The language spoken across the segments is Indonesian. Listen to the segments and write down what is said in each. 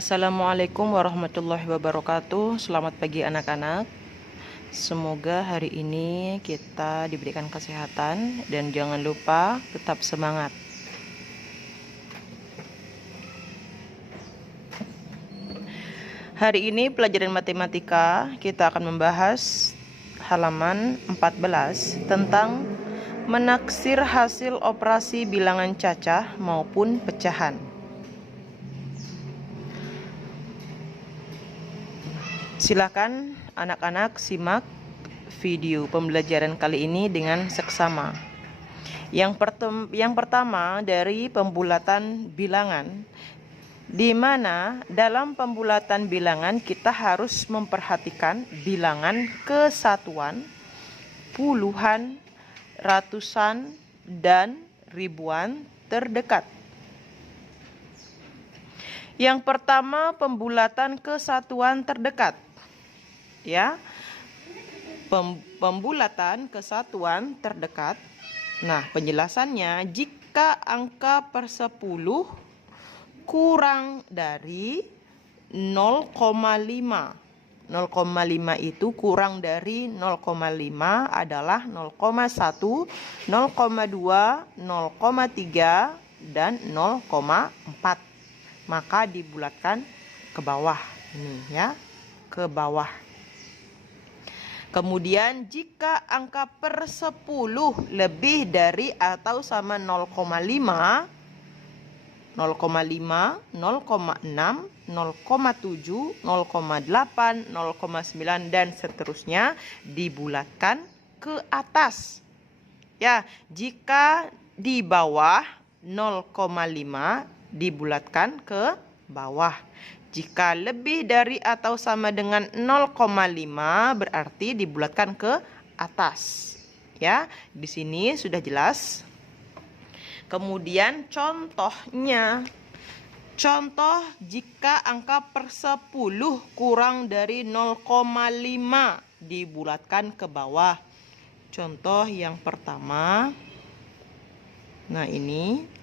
Assalamualaikum warahmatullahi wabarakatuh. Selamat pagi anak-anak. Semoga hari ini kita diberikan kesehatan dan jangan lupa tetap semangat. Hari ini pelajaran matematika kita akan membahas halaman 14 tentang menaksir hasil operasi bilangan cacah maupun pecahan. Silakan anak-anak simak video pembelajaran kali ini dengan seksama. Yang pertama dari pembulatan bilangan, di mana dalam pembulatan bilangan kita harus memperhatikan bilangan kesatuan, puluhan, ratusan, dan ribuan terdekat. Yang pertama, pembulatan kesatuan terdekat. Ya, pembulatan kesatuan terdekat. Nah, penjelasannya, jika angka per 10 kurang dari 0,5. 0,5 itu kurang dari 0,5 adalah 0,1, 0,2, 0,3, dan 0,4. Maka dibulatkan ke bawah. Ini ya, ke bawah. Kemudian jika angka per 10 lebih dari atau sama 0,5, 0,5, 0,6, 0,7, 0,8, 0,9 dan seterusnya dibulatkan ke atas. Ya, jika di bawah 0,5 dibulatkan ke bawah. Jika lebih dari atau sama dengan 0,5 berarti dibulatkan ke atas. Ya, di sini sudah jelas. Kemudian contohnya. Contoh jika angka per 10 kurang dari 0,5 dibulatkan ke bawah. Contoh yang pertama. Nah, ini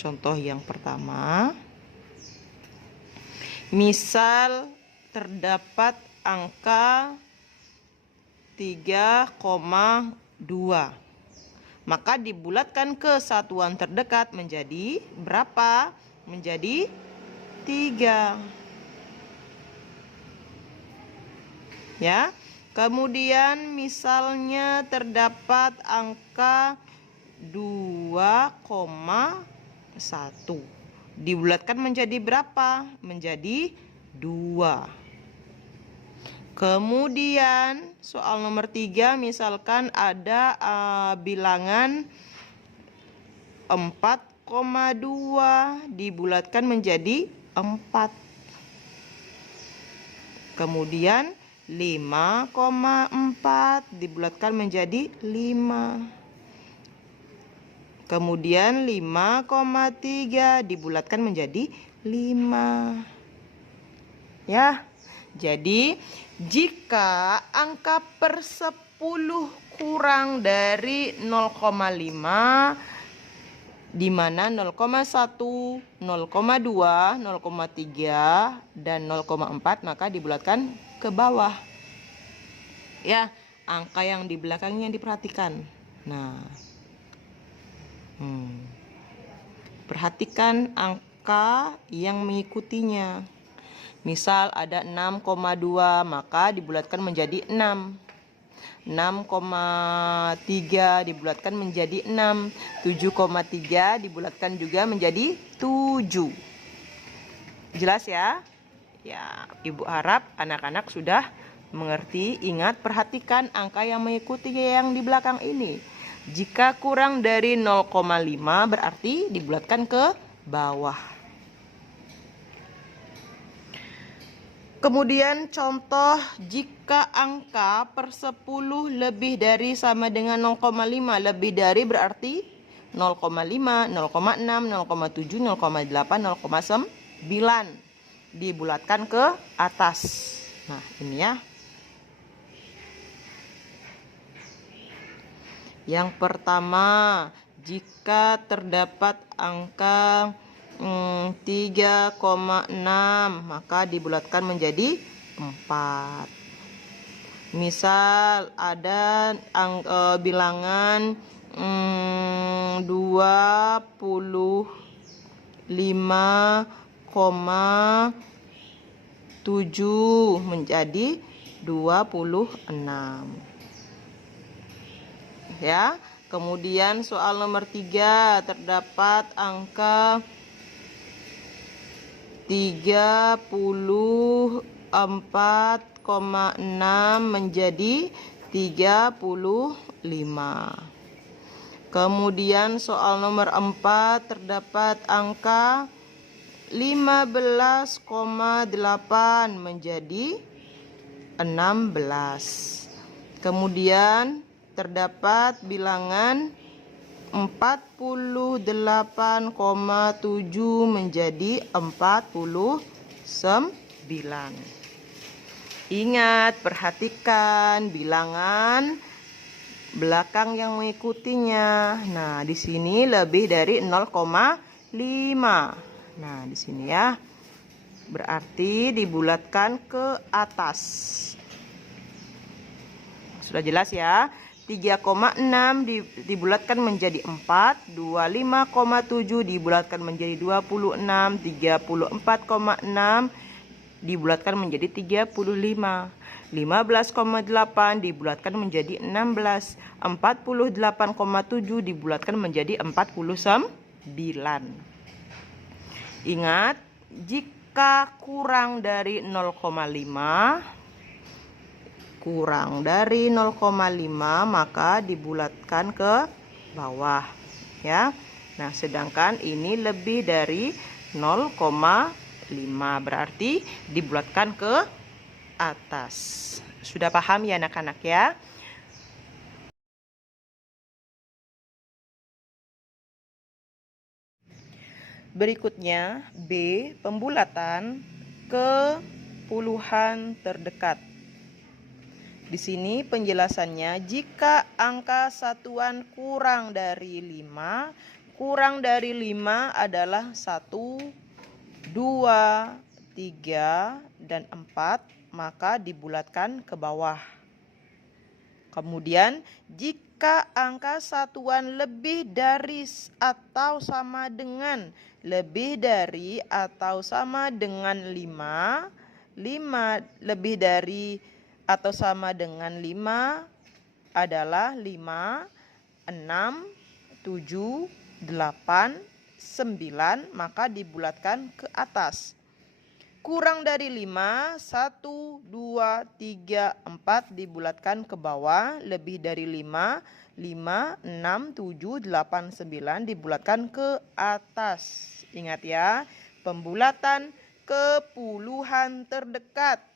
contoh yang pertama, misal terdapat angka 3,2. Maka dibulatkan ke satuan terdekat menjadi berapa? Menjadi 3. Ya. Kemudian misalnya terdapat angka 2,1. Dibulatkan menjadi berapa? Menjadi 2. Kemudian soal nomor 3, misalkan ada bilangan 4,2 dibulatkan menjadi 4. Kemudian 5,4 dibulatkan menjadi 5. Kemudian 5,3 dibulatkan menjadi 5. Ya. Jadi, jika angka per 10 kurang dari 0,5 di mana 0,1, 0,2, 0,3 dan 0,4 maka dibulatkan ke bawah. Ya, angka yang di belakangnya diperhatikan. Nah, perhatikan angka yang mengikutinya. Misal ada 6,2 maka dibulatkan menjadi 6. 6,3 dibulatkan menjadi 6. 7,3 dibulatkan juga menjadi 7. Jelas ya? Ya, Ibu harap anak-anak sudah mengerti. Ingat, perhatikan angka yang mengikuti yang di belakang ini. Jika kurang dari 0,5 berarti dibulatkan ke bawah. Kemudian contoh jika angka per 10 lebih dari sama dengan 0,5. Lebih dari berarti 0,5, 0,6, 0,7, 0,8, 0,9. Dibulatkan ke atas. Nah, ini ya. Yang pertama, jika terdapat angka 3,6, maka dibulatkan menjadi 4. Misal ada bilangan 25,7 menjadi 26. Ya. Kemudian soal nomor 3 terdapat angka 34,6 menjadi 35. Kemudian soal nomor 4 terdapat angka 15,8 menjadi 16. Kemudian terdapat bilangan 48,7 menjadi 49. Ingat, perhatikan bilangan belakang yang mengikutinya. Nah, di sini lebih dari 0,5. Nah, di sini ya. Berarti dibulatkan ke atas. Sudah jelas ya? 3,6 dibulatkan menjadi 4, 25,7 dibulatkan menjadi 26, 34,6 dibulatkan menjadi 35, 15,8 dibulatkan menjadi 16, 48,7 dibulatkan menjadi 49. Ingat, jika kurang dari 0,5 maka dibulatkan ke bawah ya. Nah, sedangkan ini lebih dari 0,5 berarti dibulatkan ke atas. Sudah paham ya anak-anak ya? Berikutnya B, pembulatan ke puluhan terdekat. Di sini penjelasannya, jika angka satuan kurang dari 5 adalah 1, 2, 3, dan 4, maka dibulatkan ke bawah. Kemudian, jika angka satuan lebih dari atau sama dengan 5, lebih dari atau sama dengan 5 adalah 5, 6, 7, 8, 9, maka dibulatkan ke atas. Kurang dari 5, 1, 2, 3, 4 dibulatkan ke bawah. Lebih dari 5, 5, 6, 7, 8, 9 dibulatkan ke atas. Ingat ya, pembulatan ke puluhan terdekat.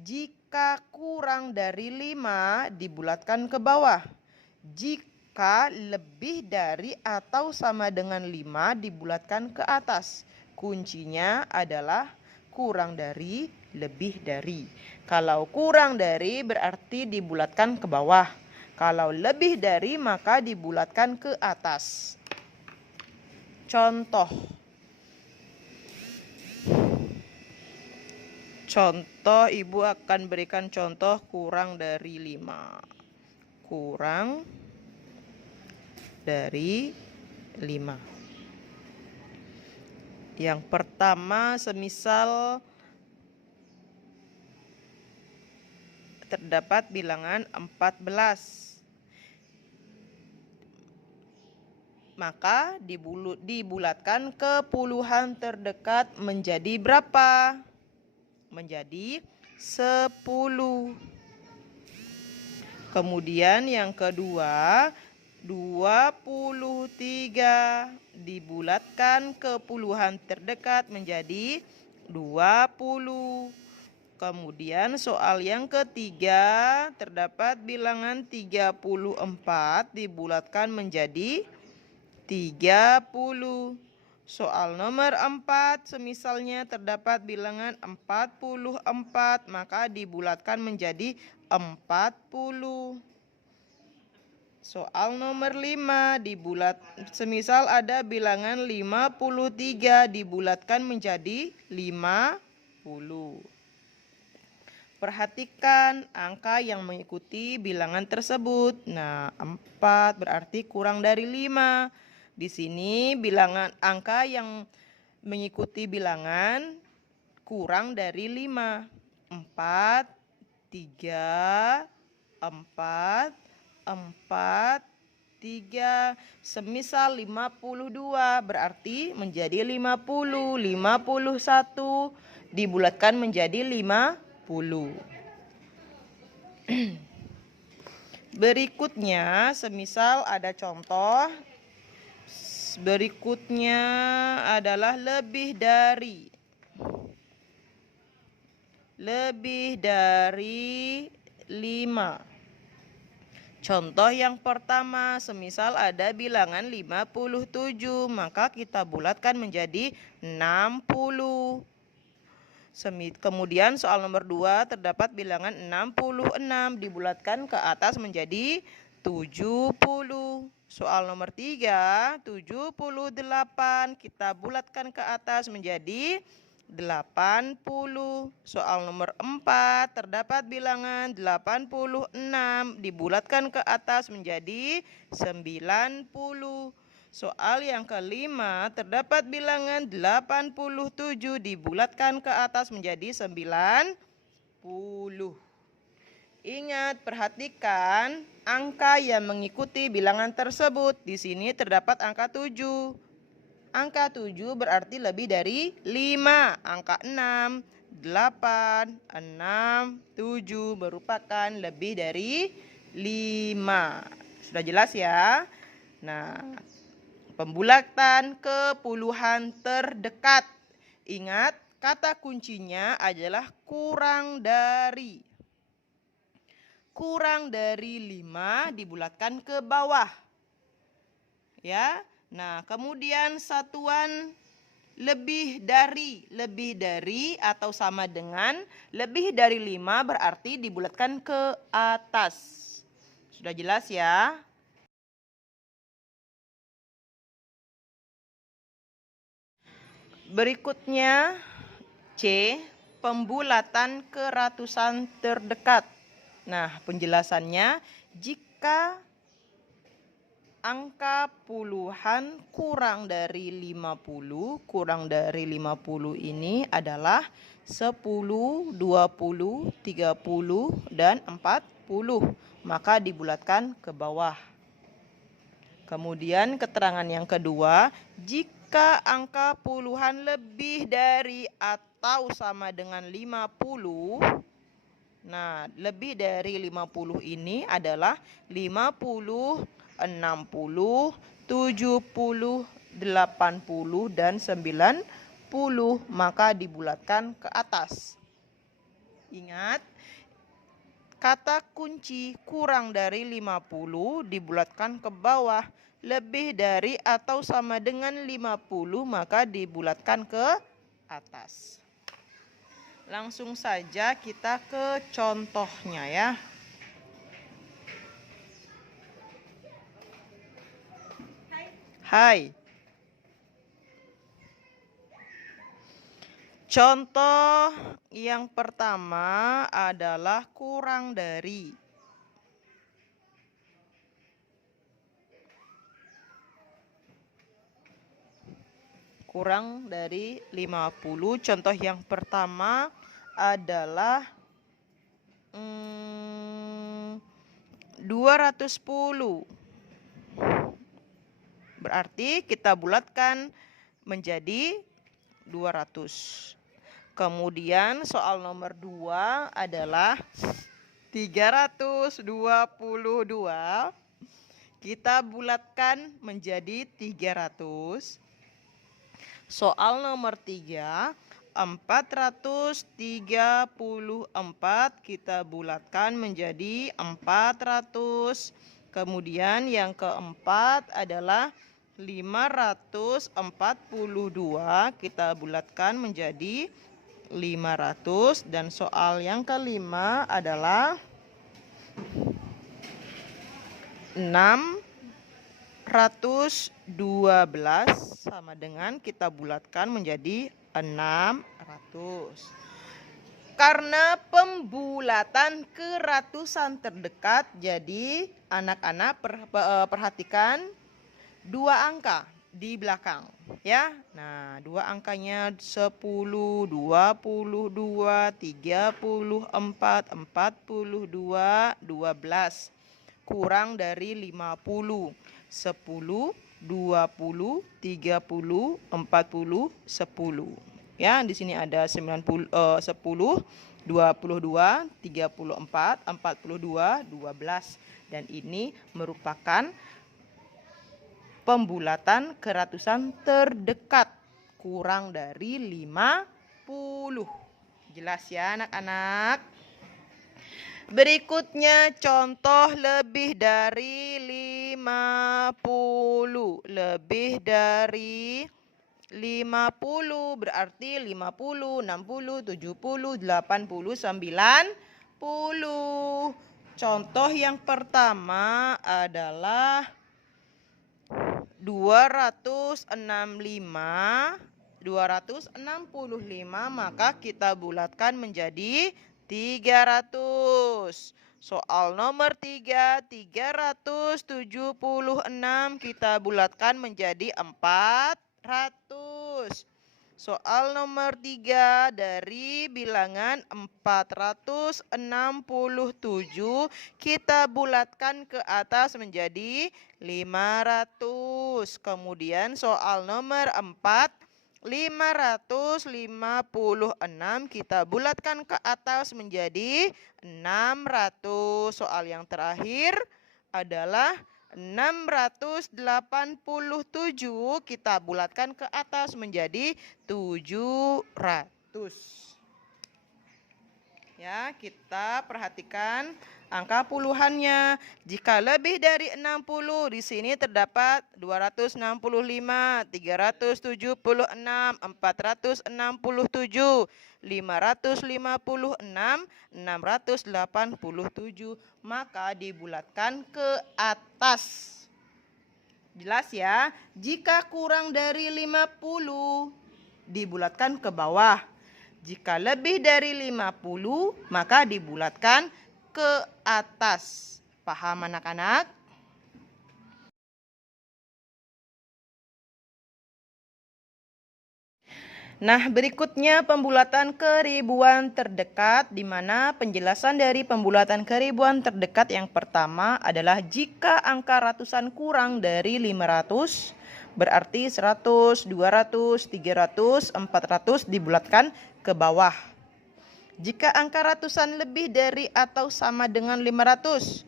Jika kurang dari 5 dibulatkan ke bawah. Jika lebih dari atau sama dengan 5 dibulatkan ke atas. Kuncinya adalah kurang dari, lebih dari. Kalau kurang dari berarti dibulatkan ke bawah. Kalau lebih dari maka dibulatkan ke atas. Contoh Ibu akan berikan contoh kurang dari 5. Kurang dari 5. Yang pertama, semisal terdapat bilangan 14. Maka dibulatkan ke puluhan terdekat menjadi berapa? Menjadi 10. Kemudian yang kedua, 23 dibulatkan ke puluhan terdekat menjadi 20. Kemudian soal yang ketiga, terdapat bilangan 34 dibulatkan menjadi 30. Soal nomor 4, semisalnya terdapat bilangan 44, maka dibulatkan menjadi 40. Soal nomor 5 dibulat. Semisal ada bilangan 53 dibulatkan menjadi 50. Perhatikan angka yang mengikuti bilangan tersebut. Nah, 4 berarti kurang dari 5. Di sini bilangan angka yang mengikuti bilangan kurang dari 5. 4, 3, 4, 4, 3. Semisal 52 berarti menjadi 50. 51 dibulatkan menjadi 50. Berikutnya, semisal ada contoh. Berikutnya adalah lebih dari 5. Contoh yang pertama, semisal ada bilangan 57, maka kita bulatkan menjadi 60. Kemudian soal nomor 2 terdapat bilangan 66 dibulatkan ke atas menjadi 70. Soal nomor 3, 78 kita bulatkan ke atas menjadi 80. Soal nomor 4 terdapat bilangan 86 dibulatkan ke atas menjadi 90. Soal yang kelima terdapat bilangan 87 dibulatkan ke atas menjadi 90. Ingat, perhatikan angka yang mengikuti bilangan tersebut. Di sini terdapat angka 7. Angka 7 berarti lebih dari 5. Angka 6, 8, 6, 7 merupakan lebih dari 5. Sudah jelas ya? Nah, pembulatan ke puluhan terdekat. Ingat, kata kuncinya adalah kurang dari. Kurang dari 5 dibulatkan ke bawah. Ya. Nah, kemudian satuan lebih dari atau sama dengan lebih dari 5 berarti dibulatkan ke atas. Sudah jelas ya? Berikutnya C, pembulatan ke ratusan terdekat. Nah, penjelasannya, jika angka puluhan kurang dari 50, kurang dari 50 ini adalah 10, 20, 30, dan 40. Maka dibulatkan ke bawah. Kemudian keterangan yang kedua, jika angka puluhan lebih dari atau sama dengan 50, nah lebih dari 50 ini adalah 50, 60, 70, 80, dan 90, maka dibulatkan ke atas. Ingat, kata kunci kurang dari 50 dibulatkan ke bawah. Lebih dari atau sama dengan 50 maka dibulatkan ke atas. Langsung saja kita ke contohnya ya. Hai. Contoh yang pertama adalah kurang dari. Kurang dari 50. Contoh yang pertama adalah 210. Berarti kita bulatkan menjadi 200. Kemudian soal nomor 2 adalah 322. Kita bulatkan menjadi 300. Soal nomor 3, 434 kita bulatkan menjadi 400. Kemudian yang keempat adalah 542 kita bulatkan menjadi 500. Dan soal yang kelima adalah 612 sama dengan kita bulatkan menjadi 600. Karena pembulatan ke ratusan terdekat, jadi anak-anak perhatikan dua angka di belakang ya. Nah, dua angkanya 10, 22, 34, 42, 12. Kurang dari 50. 10, 20, 30, 40, 10. Ya, di sini ada 10, 22, 34, 42, 12. Dan ini merupakan pembulatan ke ratusan terdekat, kurang dari 50. Jelas ya anak-anak? Berikutnya contoh lebih dari 50. Lebih dari 50 berarti 50, 60, 70, 80, 90. Contoh yang pertama adalah 265, maka kita bulatkan menjadi 300. Soal nomor 3, 376 kita bulatkan menjadi 400. Soal nomor 3, dari bilangan 467 kita bulatkan ke atas menjadi 500. Kemudian soal nomor 4, 556 kita bulatkan ke atas menjadi 600. Soal yang terakhir adalah 687 kita bulatkan ke atas menjadi 700. Ya, kita perhatikan angka puluhannya. Jika lebih dari 60, di sini terdapat 265, 376, 467, 556, 687. Maka dibulatkan ke atas. Jelas ya? Jika kurang dari 50, dibulatkan ke bawah. Jika lebih dari 50, maka dibulatkan ke atas. Paham anak-anak? Nah, berikutnya pembulatan ke ribuan terdekat, di mana penjelasan dari pembulatan ke ribuan terdekat yang pertama adalah jika angka ratusan kurang dari 500, berarti 100, 200, 300, 400 dibulatkan ke bawah. Jika angka ratusan lebih dari atau sama dengan 500,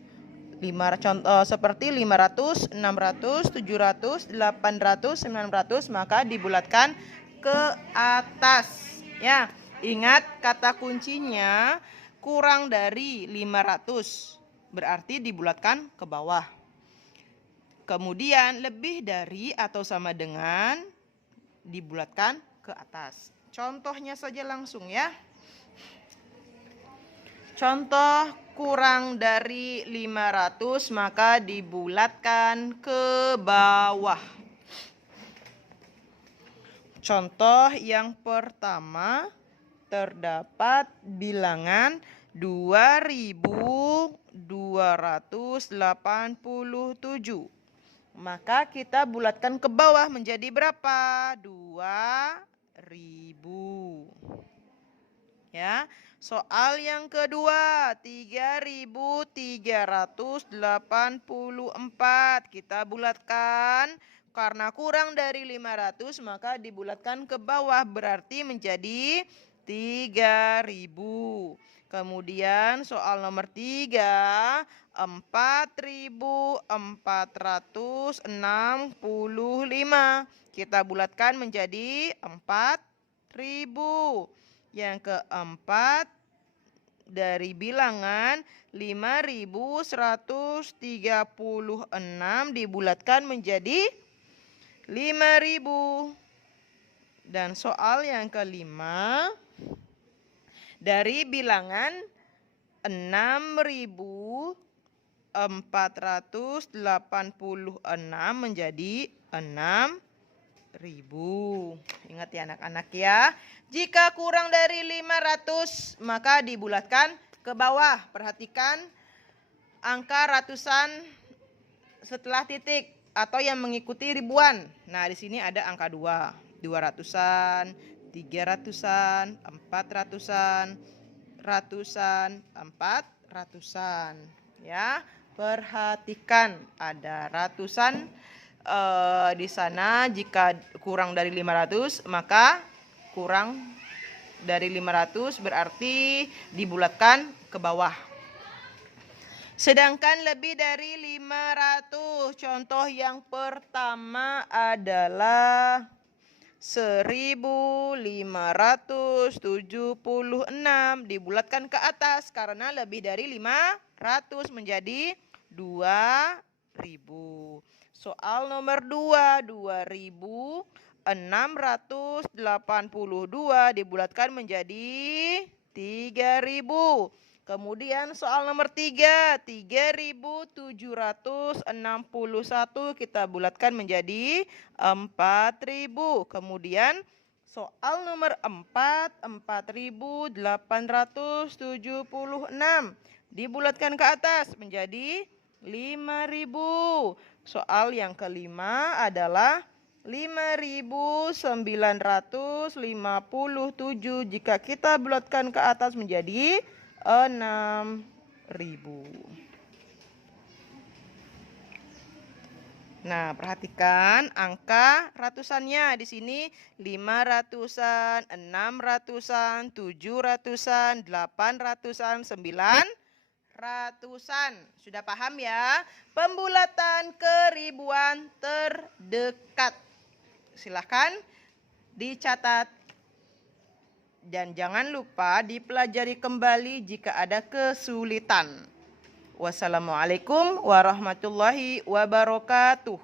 seperti 500, 600, 700, 800, 900, maka dibulatkan ke atas. Ya, ingat kata kuncinya kurang dari 500, berarti dibulatkan ke bawah. Kemudian lebih dari atau sama dengan dibulatkan ke atas. Contohnya saja langsung ya. Contoh kurang dari 500 maka dibulatkan ke bawah. Contoh yang pertama terdapat bilangan 2287. Maka kita bulatkan ke bawah menjadi berapa? 2000. Ya. Soal yang kedua, 3384. Kita bulatkan, karena kurang dari 500 maka dibulatkan ke bawah, berarti menjadi 3000. Kemudian soal nomor 3, 4465. Kita bulatkan menjadi 4000. Yang keempat, dari bilangan 5136 dibulatkan menjadi 5000. Dan soal yang kelima, dari bilangan 6000 486 menjadi 6.000. Ingat ya anak-anak ya. Jika kurang dari 500 maka dibulatkan ke bawah. Perhatikan angka ratusan setelah titik atau yang mengikuti ribuan. Nah, di sini ada angka 2. 200-an, 300-an, 400-an, ratusan, 400-an. Ya, perhatikan ada ratusan di sana. Jika kurang dari 500 maka kurang dari 500 berarti dibulatkan ke bawah. Sedangkan lebih dari 500, contoh yang pertama adalah 1576 dibulatkan ke atas karena lebih dari 500 menjadi 2000. Soal nomor 2, 2682 dibulatkan menjadi 3000. Kemudian soal nomor 3, 3761 kita bulatkan menjadi 4000. Kemudian soal nomor 4, 4876 dibulatkan ke atas menjadi 5000. Soal yang kelima adalah 5957 jika kita bulatkan ke atas menjadi 6000. Nah, perhatikan angka ratusannya di sini 500-an, 600-an, 700-an, 800-an, 900-an. Sudah paham ya? Pembulatan ke ribuan terdekat. Silahkan dicatat. Dan jangan lupa dipelajari kembali jika ada kesulitan. Wassalamualaikum warahmatullahi wabarakatuh.